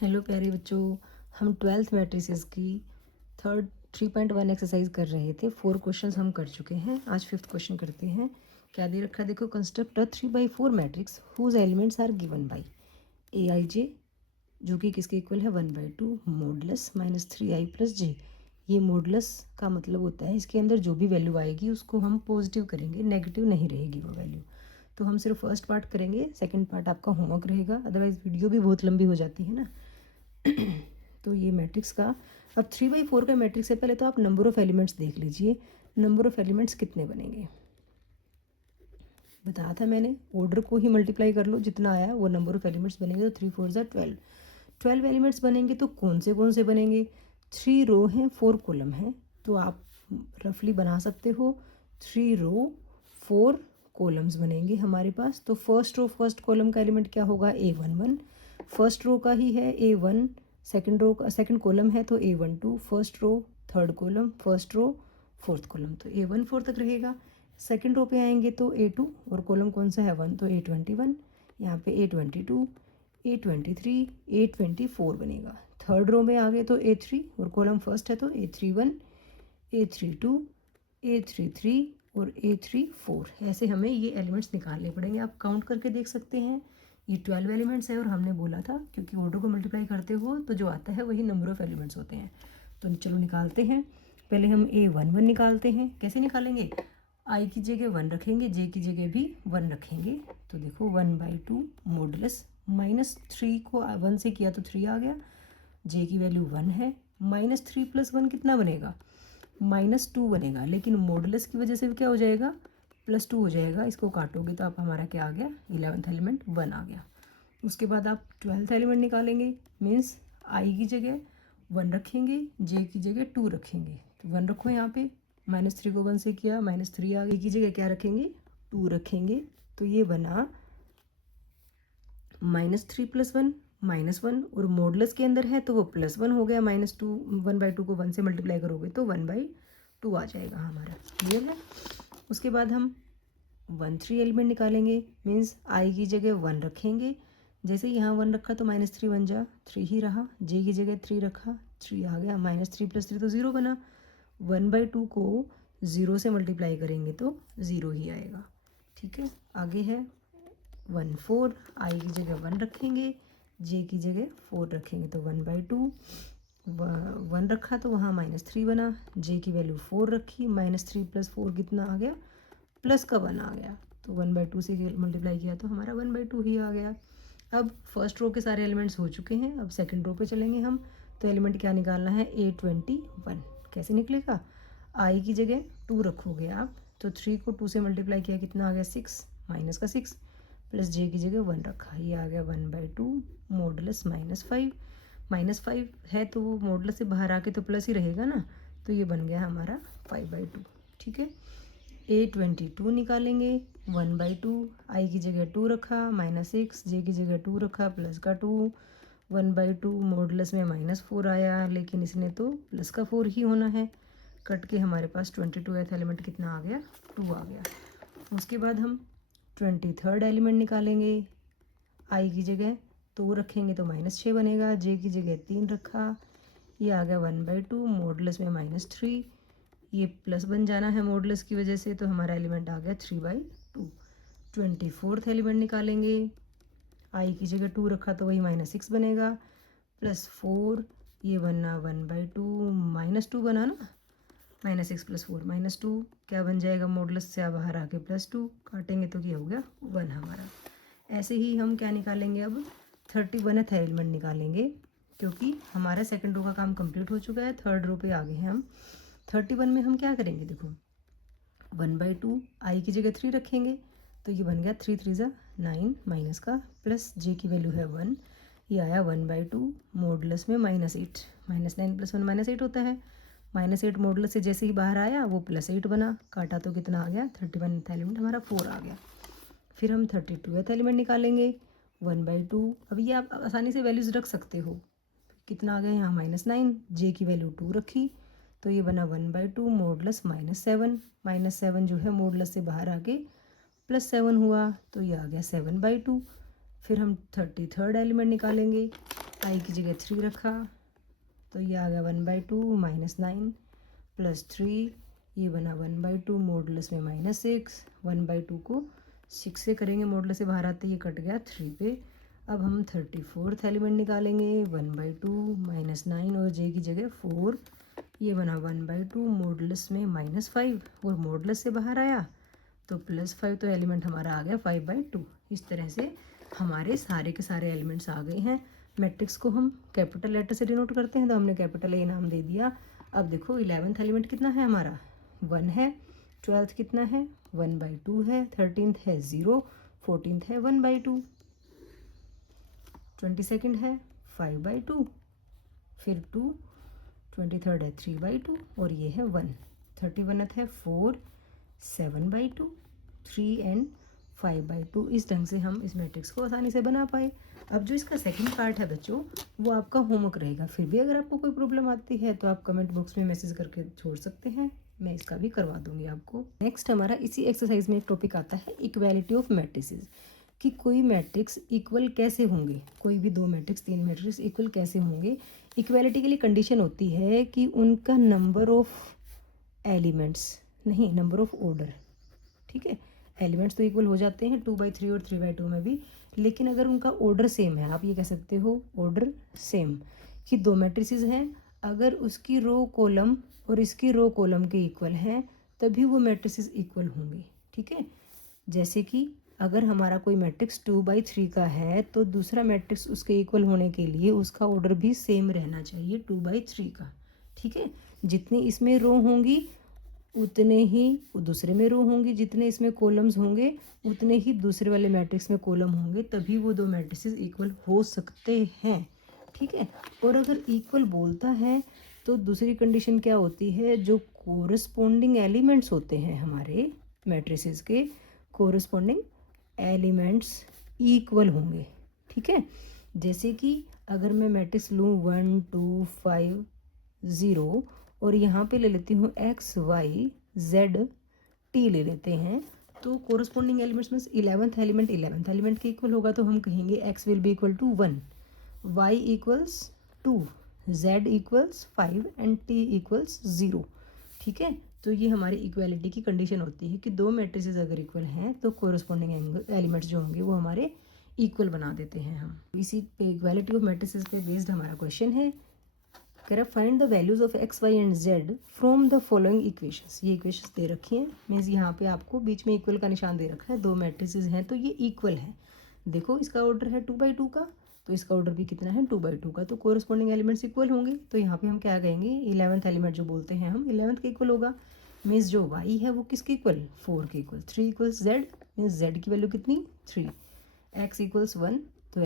Hello प्यारे बच्चों, हम ट्वेल्थ मैट्रिसेस की थर्ड 3.1 एक्सरसाइज कर रहे थे। 4 क्वेश्चंस हम कर चुके हैं। आज 5th क्वेश्चन करते हैं। क्या दे रखा है देखो, construct a 3/4 matrix whose elements are given by a i j, जो कि किसके इक्वल है 1/2 मॉडुलस -3i + j। ये मॉडुलस का मतलब होता है इसके अंदर जो भी वैल्यू आएगी उसको हम पॉजिटिव करेंगे, नेगेटिव नहीं रहेगी वो वैल्यू। तो हम सिर्फ फर्स्ट पार्ट करेंगे, सेकंड पार्ट आपका होमवर्क रहेगा, अदरवाइज वीडियो भी बहुत लंबी हो जाती है ना। तो ये मैट्रिक्स का, अब 3/4 का मैट्रिक्स है। पहले तो आप नंबर ऑफ एलिमेंट्स देख लीजिए, नंबर ऑफ एलिमेंट्स कितने बनेंगे बताया था मैंने। ऑर्डर को ही मल्टीप्लाई कर लो, जितना आया वो नंबर ऑफ एलिमेंट्स बनेंगे। तो 3 4 12 12 एलिमेंट्स बनेंगे। तो कौन से बनेंगे? 3 रो हैं, 4 कॉलम हैं, तो आप रफली बना सकते हो 3 रो 4 कॉलम्स बनेंगे हमारे पास। तो फर्स्ट रो फर्स्ट कॉलम का एलिमेंट क्या होगा? A11। फर्स्ट रो का ही है A1। सेकंड रो का सेकंड कॉलम है तो A12। First row third column, first row fourth column, तो A1 4 तक रहेगा। सेकंड रो पे आएंगे तो A2, और कॉलम कौन सा है 1, तो A21। यहाँ पे A22, A23, A24 बनेगा। थर्ड रो में आ गए तो A3, और कॉलम फर्स्ट है तो A31, A32, A33 और A34। ऐसे हमें ये एलिमेंट्स निकालने पड़ेंगे। आप काउंट करके देख सकते हैं। ये 12 एलिमेंट्स है, और हमने बोला था क्योंकि ऑर्डर को मल्टीप्लाई करते हो तो जो आता है वही नंबर ऑफ एलिमेंट्स होते हैं। तो चलो निकालते हैं। पहले हम A11 निकालते हैं। कैसे निकालेंगे? आई की जगह 1 रखेंगे, जे की जगह भी 1 रखेंगे। तो देखो 1/2 मॉडुलस -3 को 1 से किया तो 3 आ गया। जे की वैल्यू 1 है। -3 + 1 कितना बनेगा? -2 बनेगा, लेकिन मॉडुलस की वजह से क्या हो जाएगा? +2 हो जाएगा। इसको काटोगे तो आप हमारा क्या आ गया? 11th एलिमेंट 1 आ गया। उसके बाद आप 12th एलिमेंट निकालेंगे। मीन्स आई की जगह 1 रखेंगे, जे की जगह 2 रखेंगे। तो 1 रखो यहाँ पे, -3 को 1 से किया -3 आ गई। की जगह क्या रखेंगे? 2 रखेंगे। तो ये बना -3 + 1 -1, और मॉडुलस के अंदर है तो वो +1 हो गया। -2 1/2 को 1 से मल्टीप्लाई करोगे तो 1/2 आ जाएगा हमारा। क्लियर है? उसके बाद हम 1 3 एलिमेंट निकालेंगे। मीन्स आई की जगह 1 रखेंगे। जैसे यहाँ 1 रखा तो -3 बन जा 3 ही रहा। जे की जगह 3 रखा, 3 आ गया। -3 + 3 तो 0 बना। 1/2 को 0 से मल्टीप्लाई करेंगे तो 0 ही आएगा। ठीक है, आगे है 1 4। आई की जगह 1 रखेंगे, जे की जगह 4 रखेंगे। तो 1/2 1 रखा तो वहाँ -3 बना। जे की वैल्यू 4 रखी, -3 + 4 कितना आ गया? प्लस का 1 आ गया। तो 1/2 से मल्टीप्लाई किया तो हमारा 1/2 ही आ गया। अब फर्स्ट रो के सारे एलिमेंट्स हो चुके हैं। अब सेकंड रो पे चलेंगे हम। तो एलिमेंट क्या निकालना है? A21। कैसे निकलेगा? आई की जगह 2 रखोगे आप, तो 3 को 2 से मल्टीप्लाई किया कितना आ गया? 6, माइनस का 6, प्लस जे की जगह 1 रखा, ये आ गया 1/2 मॉडुलस -5। -5 है तो वो मॉडुलस से बाहर आके तो प्लस ही रहेगा ना, तो ये बन गया हमारा 5/2। ठीक है, A22 निकालेंगे। 1/2 आई की जगह 2 रखा, -6, जे की जगह 2 रखा, प्लस का 2, 1/2 मॉडुलस में -4 आया, लेकिन इसने तो प्लस का 4 ही होना है। कट के हमारे पास 22th एलिमेंट कितना आ गया? 2 आ गया। उसके बाद हम 23rd एलिमेंट निकालेंगे। आई की जगह 2 रखेंगे तो -6 बनेगा। जे की जगह 3 रखा, ये आ गया 1/2 मॉडुलस में -3, ये प्लस बन जाना है मॉडुलस की वजह से, तो हमारा एलिमेंट आ गया 3/2। 24th एलिमेंट निकालेंगे। आई की जगह 2 रखा तो वही -6 बनेगा, +4, ये बनना 1/2 -2 बना ना। -6 + 4 -2 क्या बन जाएगा? मॉडुलस से बाहर आके +2 काटेंगे तो क्या हो गया? 1 हमारा। ऐसे ही हम क्या निकालेंगे? अब 31th एलिमेंट निकालेंगे, क्योंकि हमारा सेकंड रो का काम कंप्लीट हो चुका है। थर्ड रो पे आ गए हैं हम। 31 में हम क्या करेंगे? देखो 1/2 आई की जगह 3 रखेंगे, तो ये बन गया 3 3 ज़ा 9 माइनस का, प्लस जे की वैल्यू है 1, ये आया 1/2 मॉडुलस में -8। -9 + 1 -8 होता है। -8 मॉडुलस से जैसे ही बाहर आया वो +8 बना, काटा तो कितना आ गया? 31th एलिमेंट हमारा 4 आ गया। फिर हम 32th एलिमेंट निकालेंगे। 1/2, अब ये आप आसानी से वैल्यूज़ रख सकते हो। कितना आ गया यहाँ? -9, जे की वैल्यू 2 रखी, तो ये बना 1/2 मॉडुलस -7। -7 जो है मॉडुलस से बाहर आके +7 हुआ, तो ये आ गया 7/2। फिर हम 33rd एलिमेंट निकालेंगे। आई की जगह 3 रखा तो ये आ गया 1/2 -9 प्लस 3, ये बना 1/2 मॉडुलस में -6, 1/2 को 6 से करेंगे, मॉडुलस से बाहर आते ये कट गया 3 पे। अब हम 34th एलिमेंट निकालेंगे, 1/2 -9 और जे की जगह 4, ये बना 1/2 मॉडुलस में -5 और मॉडुलस से बाहर आया तो +5, तो एलिमेंट हमारा आ गया 5/2। इस तरह से हमारे सारे के सारे एलिमेंट्स आ गए हैं। मैट्रिक्स को हम कैपिटल लेटर से डिनोट करते हैं तो हमने कैपिटल ए नाम दे दिया। अब देखो 11th एलिमेंट कितना है हमारा 1 है, 12th कितना है 1/2 है, 13th है 0, 14th है 1/2, 22nd है 5/2, फिर 2, 23rd है 3/2 और ये है 1, 31th है 4, 7/2, 3 एंड 5/2। इस ढंग से हम इस मैट्रिक्स को आसानी से बना पाए। अब जो इसका सेकंड पार्ट है बच्चों वो आपका होमवर्क रहेगा। फिर भी अगर आपको कोई प्रॉब्लम आती है तो आप कमेंट बॉक्स में मैसेज करके छोड़ सकते हैं, मैं इसका भी करवा दूंगी आपको। नेक्स्ट हमारा इसी एक्सरसाइज में एक टॉपिक आता है इक्वालिटी ऑफ मैट्रिसेस, कि कोई मैट्रिक्स इक्वल कैसे होंगे, कोई भी 2 मैट्रिक्स 3 मैट्रिक्स इक्वल कैसे होंगे। इक्वालिटी के लिए कंडीशन होती है कि उनका नंबर ऑफ एलिमेंट्स नहीं, नंबर ऑफ ऑर्डर, ठीक है। एलिमेंट्स तो इक्वल हो जाते हैं 2/3 और 3/2 में भी, लेकिन अगर उनका ऑर्डर सेम है, आप ये कह सकते हो ऑर्डर सेम, कि 2 मैट्रिसेस हैं, अगर उसकी रो कॉलम और इसकी रो कॉलम के इक्वल हैं तभी वो मैट्रिसेस इक्वल होंगे, ठीक है। जैसे कि अगर हमारा कोई मैट्रिक्स 2/3 का है तो दूसरा मैट्रिक्स उसके इक्वल होने के लिए उसका ऑर्डर भी सेम रहना चाहिए 2/3 का, ठीक है। जितनी इसमें रो होंगी उतने ही दूसरे में रो होंगी, जितने इसमें कॉलम्स होंगे उतने ही दूसरे वाले मैट्रिक्स में कॉलम होंगे, तभी वो 2 मैट्रिसेस इक्वल हो सकते हैं, ठीक है। और अगर इक्वल बोलता है तो दूसरी कंडीशन क्या होती है, जो कोरस्पॉन्डिंग एलिमेंट्स होते हैं हमारे मैट्रिसेस के, कोरस्पॉन्डिंग एलिमेंट्स इक्वल होंगे, ठीक है। जैसे कि अगर मैं मैट्रिक्स लूँ 1 2 5 0 और यहाँ पे ले लेती हूँ x y z t ले लेते हैं, तो कोरस्पॉन्डिंग एलिमेंट्स में 11th एलिमेंट के इक्वल होगा तो हम कहेंगे x will be equal to 1, y equals 2, z equals 5 and t equals 0, ठीक है। तो ये हमारी इक्वालिटी की कंडीशन होती है कि 2 मैट्रिसेस अगर इक्वल हैं तो कोरस्पॉन्डिंग एलिमेंट्स जो होंगे वो हमारे इक्वल बना देते हैं हम। इसी पे इक्वालिटी ऑफ मैट्रिसेस पे बेस्ड हमारा क्वेश्चन है, कह find the values of x y and z from the following equations. ये इक्वेशंस दे रखी हैं, मीन्स यहाँ पे आपको बीच में इक्वल का निशान दे रखा है, 2 मैट्रिसेस हैं तो ये इक्वल है। देखो इसका ऑर्डर है 2/2 का तो इसका ऑर्डर भी कितना है 2/2 का, तो कोरस्पॉन्डिंग एलिमेंट्स इक्वल होंगे। तो यहाँ पे हम क्या कहेंगे 11th एलिमेंट जो बोलते हैं हम 11th के इक्वल होगा, मीन्स जो y है वो किसके इक्वल 4 के equal, 3 equals z, means z की वैल्यू कितनी 3, x इक्वल्स 1, तो